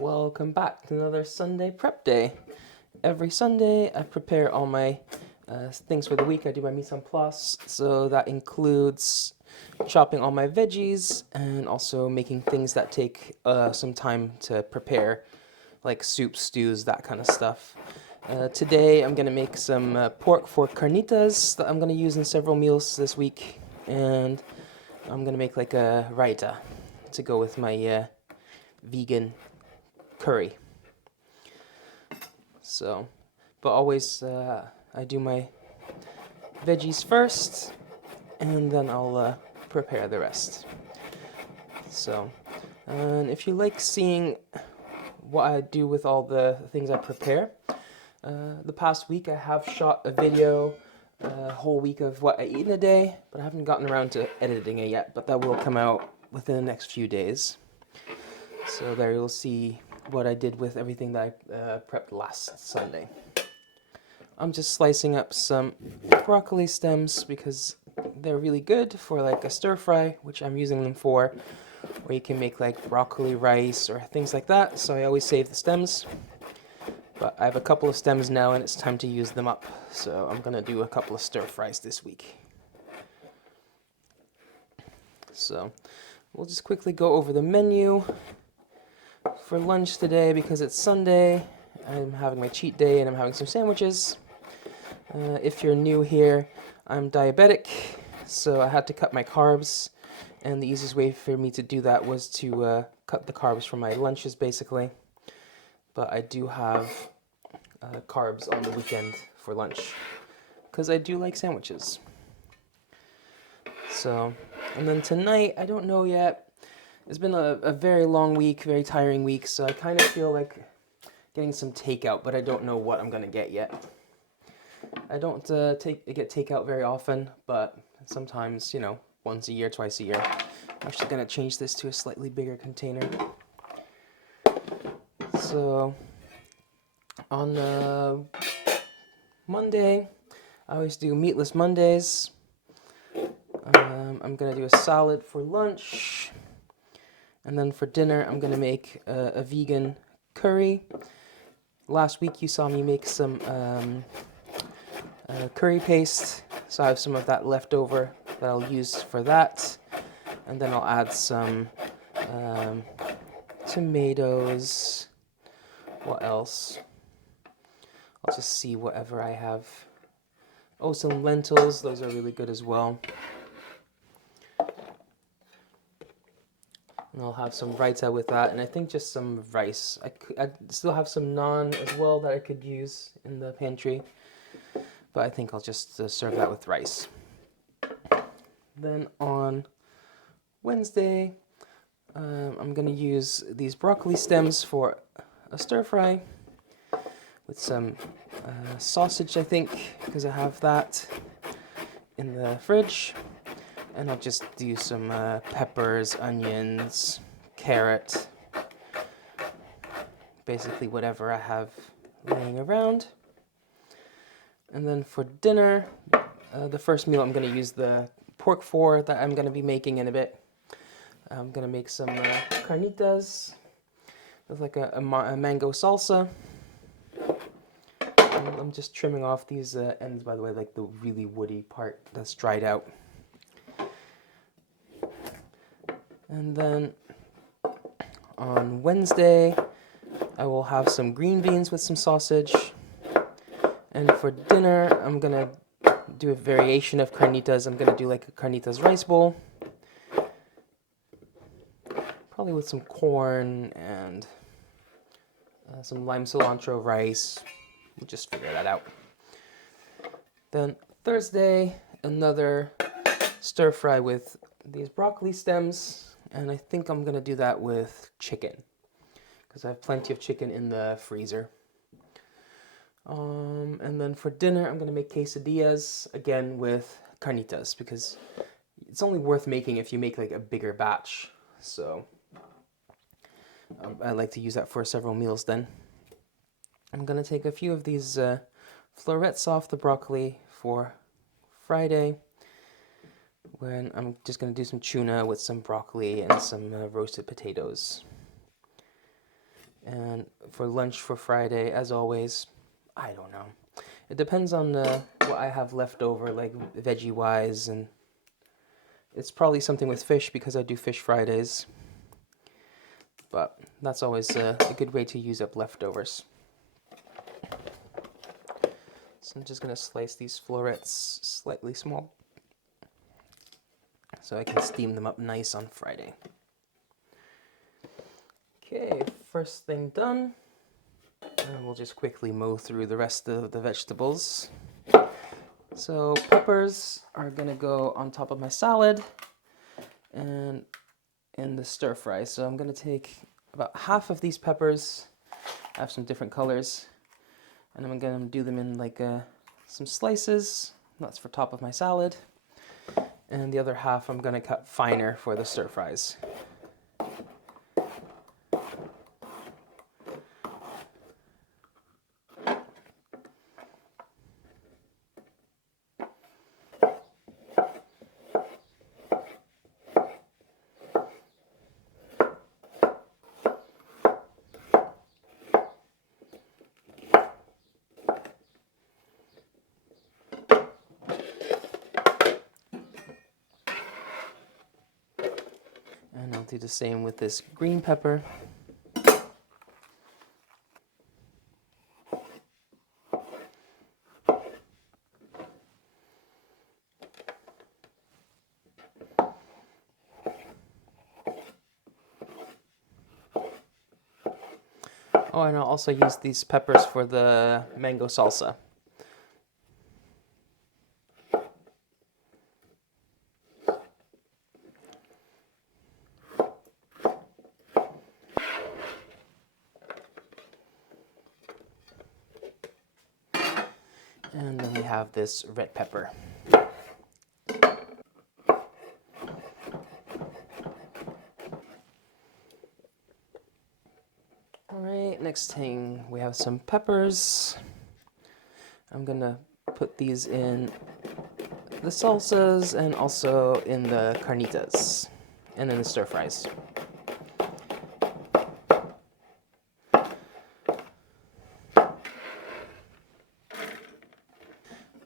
Welcome back to another Sunday prep day. Every Sunday I prepare all my things for the week. I do my mise en place, so that includes chopping all my veggies and also making things that take some time to prepare, like soups, stews, that kind of stuff. Today I'm gonna make some pork for carnitas that I'm gonna use in several meals this week, and I'm gonna make like a raita to go with my vegan curry. So, but always I do my veggies first, and then I'll prepare the rest. So, and if you like seeing what I do with all the things I prepare, the past week I have shot a video, a whole week of what I eat in a day, but I haven't gotten around to editing it yet, but that will come out within the next few days. So there you'll see what I did with everything that I prepped last Sunday. I'm just slicing up some broccoli stems because they're really good for like a stir fry, which I'm using them for, or you can make like broccoli rice or things like that, so I always save the stems. But I have a couple of stems now and it's time to use them up, so I'm gonna do a couple of stir fries this week. So we'll just quickly go over the menu for lunch today because it's Sunday. I'm having my cheat day and I'm having some sandwiches. If you're new here, I'm diabetic, so I had to cut my carbs, and the easiest way for me to do that was to cut the carbs from my lunches basically. But I do have carbs on the weekend for lunch because I do like sandwiches. So, and then tonight, I don't know yet. It's been a very long week, very tiring week, so I kind of feel like getting some takeout, but I don't know what I'm gonna get yet. I don't get takeout very often, but sometimes, you know, once a year, twice a year. I'm actually gonna change this to a slightly bigger container. So, on Monday, I always do meatless Mondays. I'm gonna do a salad for lunch. And then for dinner, I'm gonna make a vegan curry. Last week you saw me make some curry paste, so I have some of that left over that I'll use for that. And then I'll add some tomatoes. What else? I'll just see whatever I have. Oh, some lentils, those are really good as well. And I'll have some raita with that, and I think just some rice. I still have some naan as well that I could use in the pantry, but I think I'll just serve that with rice. Then on Wednesday, I'm gonna use these broccoli stems for a stir fry with some sausage, I think, because I have that in the fridge. And I'll just do some peppers, onions, carrot, basically whatever I have laying around. And then for dinner, the first meal I'm going to use the pork for that I'm going to be making in a bit. I'm going to make some carnitas with like a mango salsa. And I'm just trimming off these ends, by the way, like the really woody part that's dried out. And then on Wednesday, I will have some green beans with some sausage. And for dinner, I'm gonna do a variation of carnitas. I'm gonna do like a carnitas rice bowl. Probably with some corn and some lime cilantro rice. We'll just figure that out. Then Thursday, another stir fry with these broccoli stems. And I think I'm going to do that with chicken, because I have plenty of chicken in the freezer. And then for dinner, I'm going to make quesadillas, again with carnitas, because it's only worth making if you make like a bigger batch. So I like to use that for several meals then. I'm going to take a few of these florets off the broccoli for Friday, when I'm just going to do some tuna with some broccoli and some roasted potatoes. And for lunch for Friday, as always, I don't know. It depends on what I have left over, like veggie-wise, and it's probably something with fish because I do fish Fridays. But that's always a good way to use up leftovers. So I'm just going to slice these florets slightly small so I can steam them up nice on Friday. Okay, first thing done. And we'll just quickly mow through the rest of the vegetables. So peppers are going to go on top of my salad and in the stir fry. So I'm going to take about half of these peppers. I have some different colors. And I'm going to do them in like some slices. That's for top of my salad. And the other half I'm going to cut finer for the stir fries. And I'll do the same with this green pepper. Oh, and I'll also use these peppers for the mango salsa. And then we have this red pepper. Alright, next thing, we have some peppers. I'm gonna put these in the salsas and also in the carnitas and in the stir fries.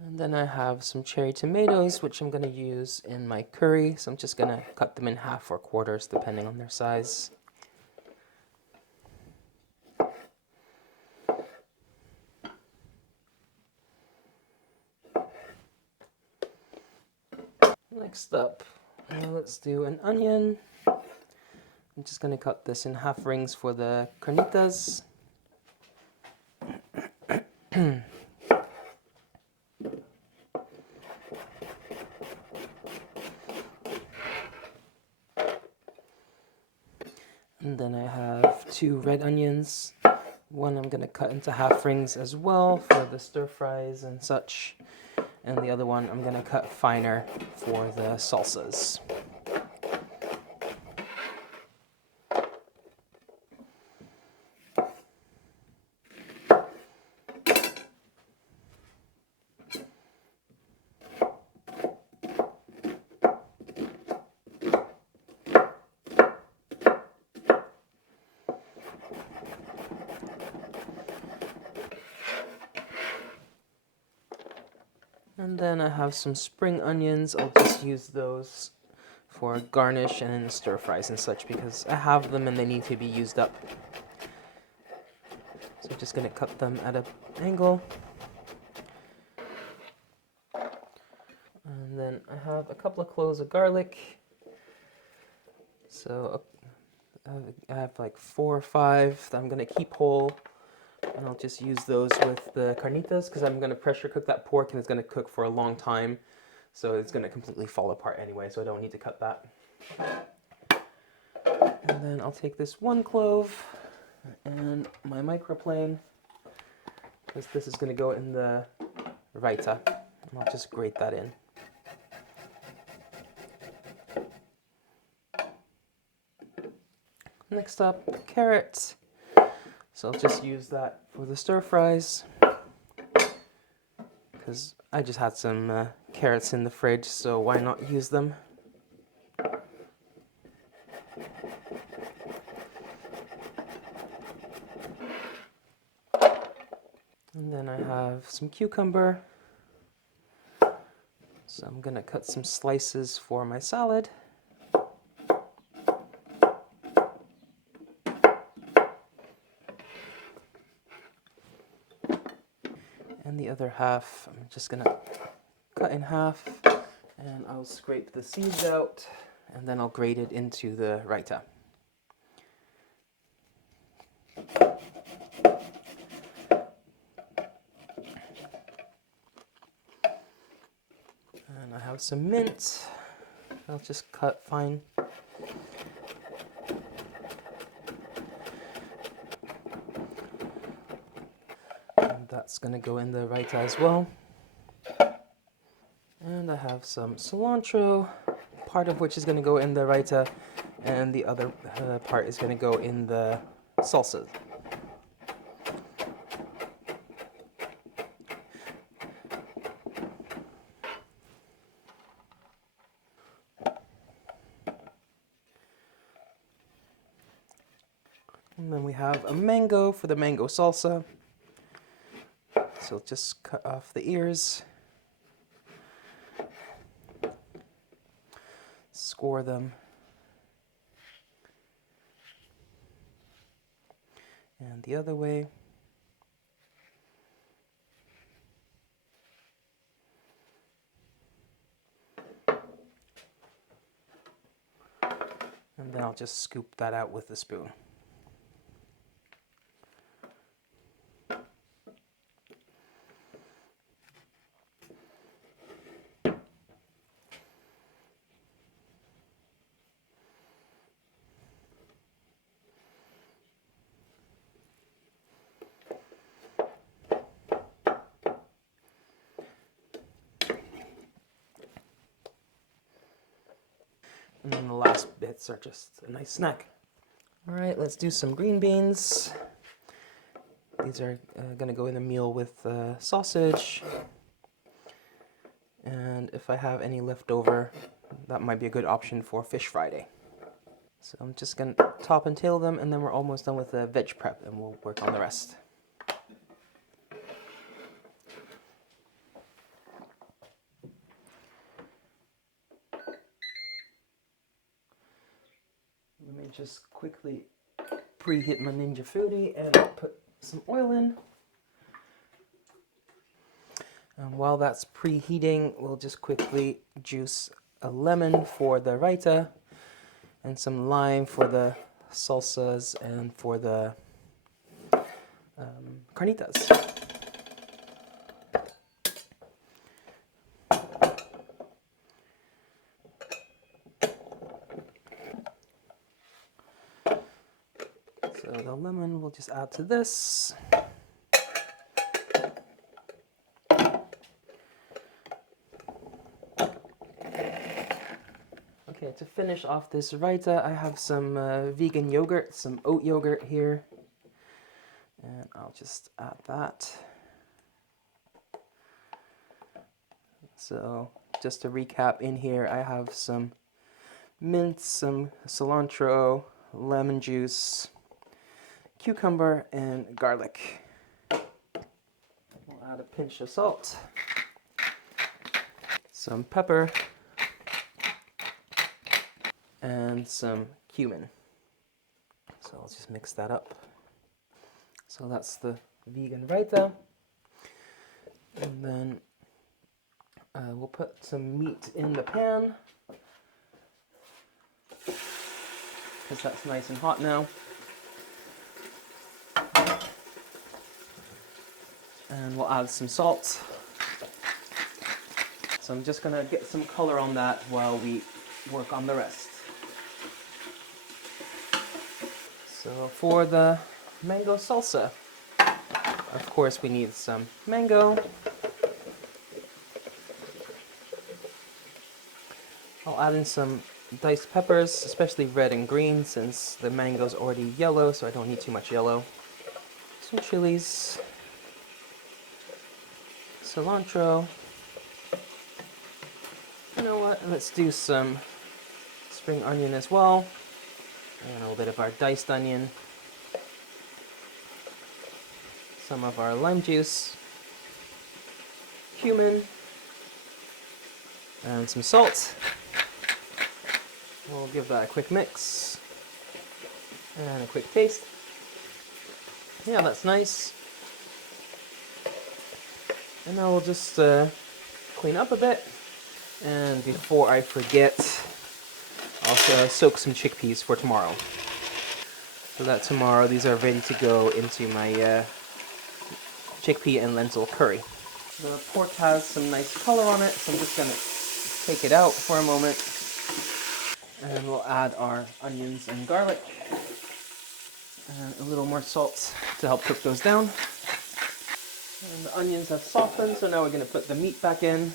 And then I have some cherry tomatoes, which I'm going to use in my curry. So I'm just going to cut them in half or quarters, depending on their size. Next up, let's do an onion. I'm just going to cut this in half rings for the carnitas. And then I have 2 red onions. One I'm going to cut into half rings as well for the stir fries and such. And the other one I'm going to cut finer for the salsas. And then I have some spring onions. I'll just use those for garnish and in stir fries and such because I have them and they need to be used up. So I'm just going to cut them at an angle. And then I have a couple of cloves of garlic. So I have like 4 or 5 that I'm going to keep whole. And I'll just use those with the carnitas because I'm going to pressure cook that pork and it's going to cook for a long time. So it's going to completely fall apart anyway, so I don't need to cut that. And then I'll take this 1 clove and my microplane because this is going to go in the raita. And I'll just grate that in. Next up, carrot. So I'll just use that for the stir fries because I just had some carrots in the fridge, so why not use them? And then I have some cucumber. So I'm gonna cut some slices for my salad. And the other half, I'm just gonna cut in half, and I'll scrape the seeds out, and then I'll grate it into the raita. And I have some mint. I'll just cut fine. And that's gonna go in the raita as well. And I have some cilantro, part of which is gonna go in the raita, and the other part is gonna go in the salsa. And then we have a mango for the mango salsa. So just cut off the ears, score them, and the other way. And then I'll just scoop that out with a spoon. And then the last bits are just a nice snack. All right, let's do some green beans. These are gonna go in a meal with sausage. And if I have any left over, that might be a good option for fish Friday. So I'm just gonna top and tail them, and then we're almost done with the veg prep, and we'll work on the rest. Let me just quickly preheat my Ninja Foodi and put some oil in. And while that's preheating, we'll just quickly juice a lemon for the raita and some lime for the salsas and for the carnitas. So the lemon we'll just add to this. Okay, to finish off this raita, I have some vegan yogurt, some oat yogurt here. And I'll just add that. So just to recap, in here I have some mint, some cilantro, lemon juice, cucumber, and garlic. We'll add a pinch of salt, some pepper, and some cumin. So I'll just mix that up. So that's the vegan raita. And then we'll put some meat in the pan, because that's nice and hot now. And we'll add some salt. So I'm just gonna get some color on that while we work on the rest. So for the mango salsa, of course we need some mango. I'll add in some diced peppers, especially red and green, since the mango's already yellow, so I don't need too much yellow. Some chilies, cilantro. You know what, let's do some spring onion as well, and a little bit of our diced onion. some of our lime juice, cumin, and some salt. We'll give that a quick mix and a quick taste. Yeah, that's nice. And now we'll just clean up a bit. And before I forget, I'll soak some chickpeas for tomorrow. So that tomorrow these are ready to go into my chickpea and lentil curry. The pork has some nice color on it, so I'm just going to take it out for a moment. And we'll add our onions and garlic. And a little more salt to help cook those down. And the onions have softened, so now we're going to put the meat back in.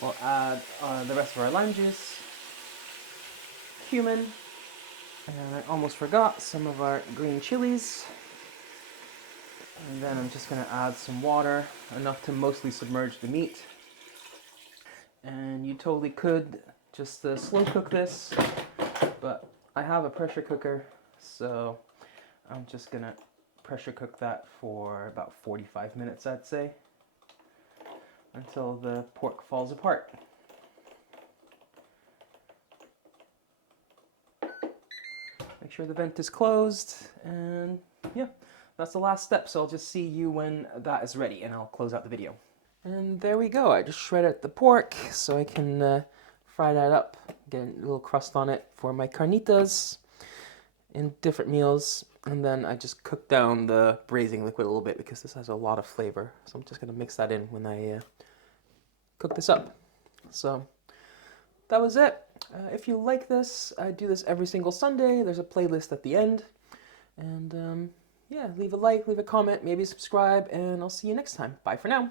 We'll add the rest of our lime juice, cumin, and I almost forgot some of our green chilies. And then I'm just going to add some water, enough to mostly submerge the meat. And you totally could just slow cook this, but I have a pressure cooker, so I'm just going to pressure cook that for about 45 minutes, I'd say, until the pork falls apart. Make sure the vent is closed, and yeah, that's the last step. So I'll just see you when that is ready, and I'll close out the video. And there we go. I just shredded the pork so I can fry that up, get a little crust on it for my carnitas in different meals. And then I just cooked down the braising liquid a little bit because this has a lot of flavor. So I'm just going to mix that in when I cook this up. So that was it. If you like this, I do this every single Sunday. There's a playlist at the end. And yeah, leave a like, leave a comment, maybe subscribe, and I'll see you next time. Bye for now.